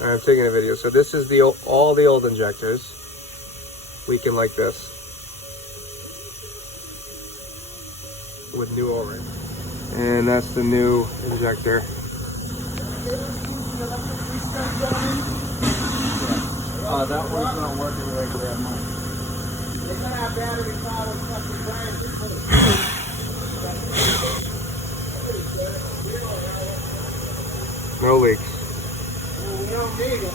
I'm taking a video. So this is all the old injectors. Leaking like this. With new orings. And that's the new injector. That one's not working right there, Mike. They're gonna have battery powered fucking brands. No leaks. Well, we don't need it.